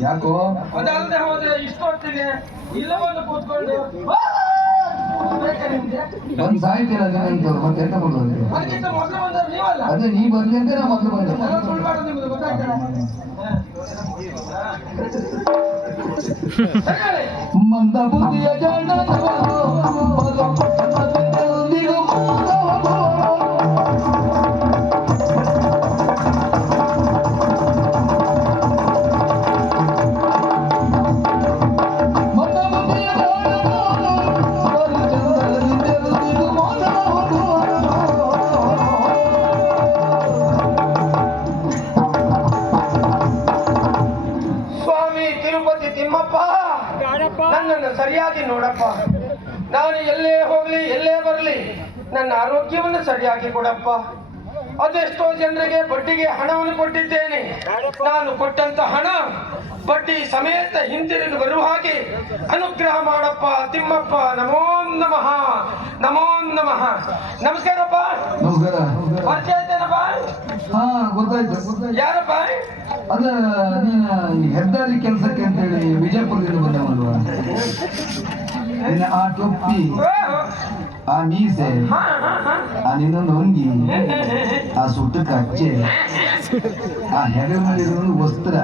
ಯಾಕೋ? ಅದಲ್ಲದೆ ಹೋದ್ರೆ ಇಷ್ಟೊತ್ತಿಗೆ ಇಲ್ಲವನ್ನು ಕೂತ್ಕೊಂಡು? ಬಂದ್ ಸಾಯ್ತೀರ ಮತ್ತೆ ಎಂತ ಮಾಡೋದು ಅದಕ್ಕಿಂತ ಮೊದಲು ಬಂದವ್ರು ನೀವಲ್ಲ. ಅದೇ ನೀ ಬಂದ್ಲಿ ಅಂತ ನಾ ಮೊದ್ಲು ಬಂದೆ. ಗೊತ್ತಾಗ್ತದೆ ಮಂದ ಬುದ್ಧಿಯ ಸರಿಯಾಗಿ ನೋಡಪ್ಪ. ನಾನು ಎಲ್ಲೇ ಹೋಗ್ಲಿ ಎಲ್ಲೇ ಬರಲಿ ನನ್ನ ಆರೋಗ್ಯವನ್ನು ಸರಿಯಾಗಿ ಕೊಡಪ್ಪ. ಅದೆಷ್ಟೋ ಜನರಿಗೆ ಬಡ್ಡಿಗೆ ಹಣವನ್ನು ಕೊಟ್ಟಿದ್ದೇನೆ. ನಾನು ಕೊಟ್ಟಂತ ಹಣ ಬಡ್ಡಿ ಸಮೇತ ಹಿಂದಿರುಗಿ ಬರುವ ಹಾಗೆ ಅನುಗ್ರಹ ಮಾಡಪ್ಪ. ತಿಮ್ಮಪ್ಪ ನಮೋ ನಮಃ ನಮೋ ನಮಃ. ನಮಸ್ಕಾರಪ್ಪ. ನಮಸ್ಕಾರ. ಪರಿಚಯ ಹಾ ಗೊತ್ತಾಯ್ತು. ಯಾರಪ್ಪ? ಅದ ನೀನು ಹೆದ್ದಾರಿ ಕೆಲಸಕ್ಕೆ ಅಂತ ಹೇಳಿ ಬಂದವಲ್ವಾ ನಿನ್ನ ಆ amize ಹಾ ಆ ಸುಟ್ಟ ಕಚ್ಚೆ ಆ ಹೆಗಲ ಮೇಲೆ ವಸ್ತ್ರ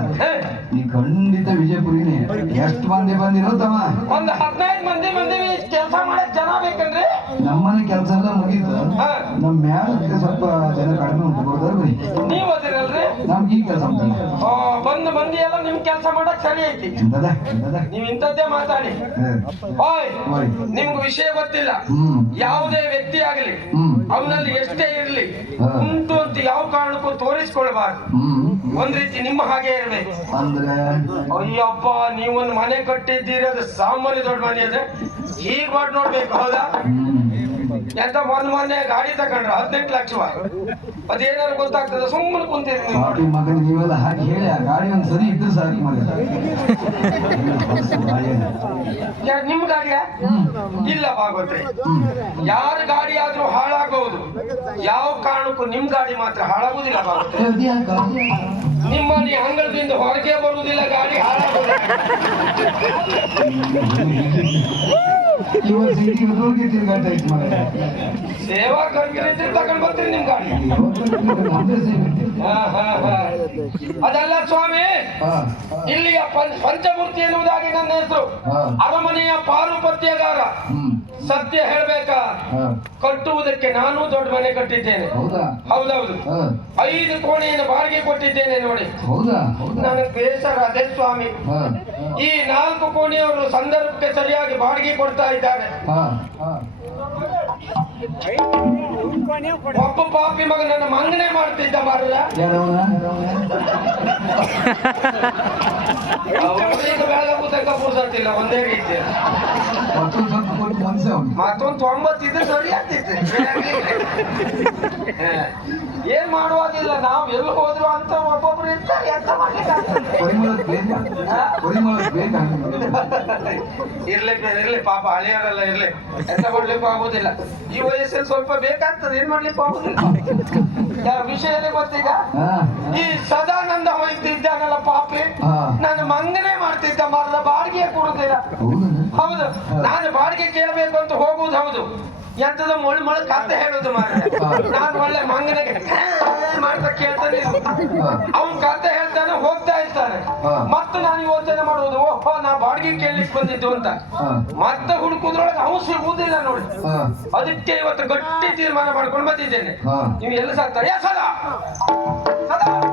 ನೀ ಖಂಡಿತ ವಿಜಯಪುರಿನೇ ಎಷ್ಟು ಮಂದಿ ಬಂದಿರೋ ತಮ್ಮ ಒಂದು ಹದಿನೈದು ಮಂದಿ ಮಂದಿ ಕೆಲಸ ಮಾಡಕ್ ಜನ ಬೇಕಂದ್ರೆ ನಮ್ಮನೆ ಕೆಲಸ ಎಲ್ಲ ಮುಗೀತು. ನಮ್ಮ ಮ್ಯಾಲ ಸ್ವಲ್ಪ ಜನ ಕಡಿಮೆ ಉಂಟು. ಬರ್ತಾರೆ ಬರೀ ನೀವ್ ನಮ್ಗೆ ಈ ಕೆಲಸ ಉಂಟಲ್ಲ. ಬಂದು ಮಂದಿ ಎಲ್ಲ ನಿಮ್ ಕೆಲಸ ಮಾಡಕ್ ಸರಿ ಐತಿ. ನೀವ್ ಇಂಥದ್ದೇ ಮಾತಾಡಿ. ಓಯ್. ನಿಮ್ಗೆ ವಿಷಯ ಗೊತ್ತಿಲ್ಲ. ಯಾವುದೇ ವ್ಯಕ್ತಿ ಆಗಲಿ ಅವನಲ್ಲಿ ಎಷ್ಟೇ ಇರ್ಲಿ. ಉಂಟು ಅಂತ ಯಾವ ಕಾರಣಕ್ಕೂ ತೋರಿಸ್ಕೊಳ್ಬಾರ್ದು. ಒಂದ್ ರೀತಿ ನಿಮ್ಮ ಹಾಗೆ ಇರ್ಬೇಕು. ಅಯ್ಯಪ್ಪ ನೀವೊಂದು ಮನೆ ಕಟ್ಟಿದ್ದೀರಿ ಅದು ಸಾಮಾನ್ಯ ದೊಡ್ಡ ಮನೆ ಅದೇ ಹೀಗ್ ಮಾಡಿ ನೋಡ್ಬೇಕು ಹೌದಾ? ಎಂತ ಮೊನ್ನೆ ಮೊನ್ನೆ ಗಾಡಿ ತಗೊಂಡ್ರ ಹದಿನೆಂಟು ಲಕ್ಷ ಅದೇನಾದ್ರು ಗೊತ್ತಾಗ್ತದೆ? ಸುಮ್ಮನೆ ಕುಂತಿದ್ದೀನಿ ಮಗನ್ ಮಗನ ನೀವೆಲ್ಲ ಹಾಗೆ ಹೇಳಿ ಆ ಗಾಡಿ ಒಂದ್ ಸರಿ ಇದ್ರೆ ಸಾರಿ ಮಾಡಿದ ನಿಮ್ ಗಾಡಿಯ? ಇಲ್ಲ ಭಾಗವತ್ರಿ. ಯಾರ ಗಾಡಿ ಆದ್ರೂ ಹಾಳಾಗಬಹುದು ಯಾವ ಕಾರಣಕ್ಕೂ ನಿಮ್ ಗಾಡಿ ಮಾತ್ರ ಹಾಳಾಗುದಿಲ್ಲ? ನಿಮ್ಮ ನೀ ಅಂಗಳದಿಂದ ಹೊರಗೆ ಬರುವುದಿಲ್ಲ ಗಾಡಿ ಹಾಳಾಗುದಿಲ್ಲ ಸೇವಾ ಕರ್ಮಿ ತಗೊಂಡ್ ಬರ್ತೀನಿ ನಿಮ್ ಗಾಡಿ. ಅದಲ್ಲ ಸ್ವಾಮಿ ಇಲ್ಲಿಯ ಪಂಚ- ಪಂಚಮೂರ್ತಿ ಎನ್ನುವುದಾಗಿ ನನ್ನ ಹೆಸರು. ಅರಮನೆಯ ಪಾರುಪತ್ಯಗಾರ. ಸತ್ಯ ಹೇಳ್ಬೇಕಾ? ಕಟ್ಟುವುದಕ್ಕೆ ನಾನು ದೊಡ್ಡ ಮನೆ ಕಟ್ಟಿದ್ದೇನೆ. ಹೌದಾ? ಹೌದೌದು. ಐದು ಕೋಣೆಯನ್ನು ಬಾಡಿಗೆ ಕೊಟ್ಟಿದ್ದೇನೆ ನೋಡಿ. ನನಗೆ ಬೇಸರ ಅದೇ ಸ್ವಾಮಿ. ಈ ನಾಲ್ಕು ಕೋಣೆಯವರು ಸಂದರ್ಭಕ್ಕೆ ಸರಿಯಾಗಿ ಬಾಡಿಗೆ ಕೊಡ್ತಾ ಇದ್ದಾರೆ. ಒಬ್ಬ ಪಾಪಿ ಮಗ ನನ್ನ ಮಂಗನೆ ಮಾಡ್ತಿದ್ದ ಯಾರವನ? ತನಕ ಪುರ್ಸತ್ತಿಲ್ಲ ಒಂದೇ ರೀತಿ. ಮತ್ತೊಂದ್ ತೊಂಬತ್ತಿದ್ರೆ ಸರಿ ಆಗ್ತಿತ್ತು ಹ. ಏನ್ ಮಾಡುವಾಗಿಲ್ಲ ನಾವು ಎಲ್ಲಿ ಹೋದ್ರು ಅಂತ ಒಬ್ಬೊಬ್ರು ಇರ್ತಾರೆ ಎಂತ? ಇರ್ಲಿ ಇರ್ಲಿ ಪಾಪ ಹಳೆಯರೆಲ್ಲ ಇರ್ಲಿ. ಎಂತ ಕೊಡ್ಲಿಕ್ಕೂ ಆಗುದಿಲ್ಲ. ಈ ವಯಸ್ಸಲ್ಲಿ ಸ್ವಲ್ಪ ಬೇಕಾಗ್ತದೆ ಏನ್ ಮಾಡ್ಲಿಕ್ಕೂ ಆಗುದಿಲ್ಲ. ವಿಷಯ ಗೊತ್ತೀಗ ಈ ಸದಾನಂದ ಹೌದಾ? ನಾನು ಬಾಡಿಗೆ ಕೇಳಬೇಕು ಅಂತ ಹೋಗುದು ಹೌದು. ಎಂತದ ಮೊಳ್ ಮೊಳ್ ಕತೆ ಹೇಳುದು. ನಾನು ಒಳ್ಳೆ ಮಂಗನಿಗೆ ಮಾಡ್ತಾ ಕೇಳ್ತಾನೆ. ಅವನ್ ಕತೆ ಹೇಳ್ತಾನೆ ಹೋಗ್ತಾ ಇರ್ತಾನೆ. ಮತ್ತೆ ನಾನು ಯೋಚನೆ ಮಾಡುವುದು ಓಹೋ ನಾ ಬಾಡಿಗೆ ಕೇಳಲಿಕ್ಕೆ ಬಂದಿದ್ದು ಅಂತ. ಮತ್ತೆ ಹುಡುಕುದ್ರೊಳಗೆ ಅವನು ಸಿಗುವುದಿಲ್ಲ ನೋಡಿ. ಅದಕ್ಕೆ ಇವತ್ತು ಗಟ್ಟಿ ತೀರ್ಮಾನ ಮಾಡ್ಕೊಂಡು ಬಂದಿದ್ದೇನೆ. ನೀವು ಎಲ್ಲ ಸಾಕ್ತಾರೆ ಸಲ ಸದಾ. ಸದಾ.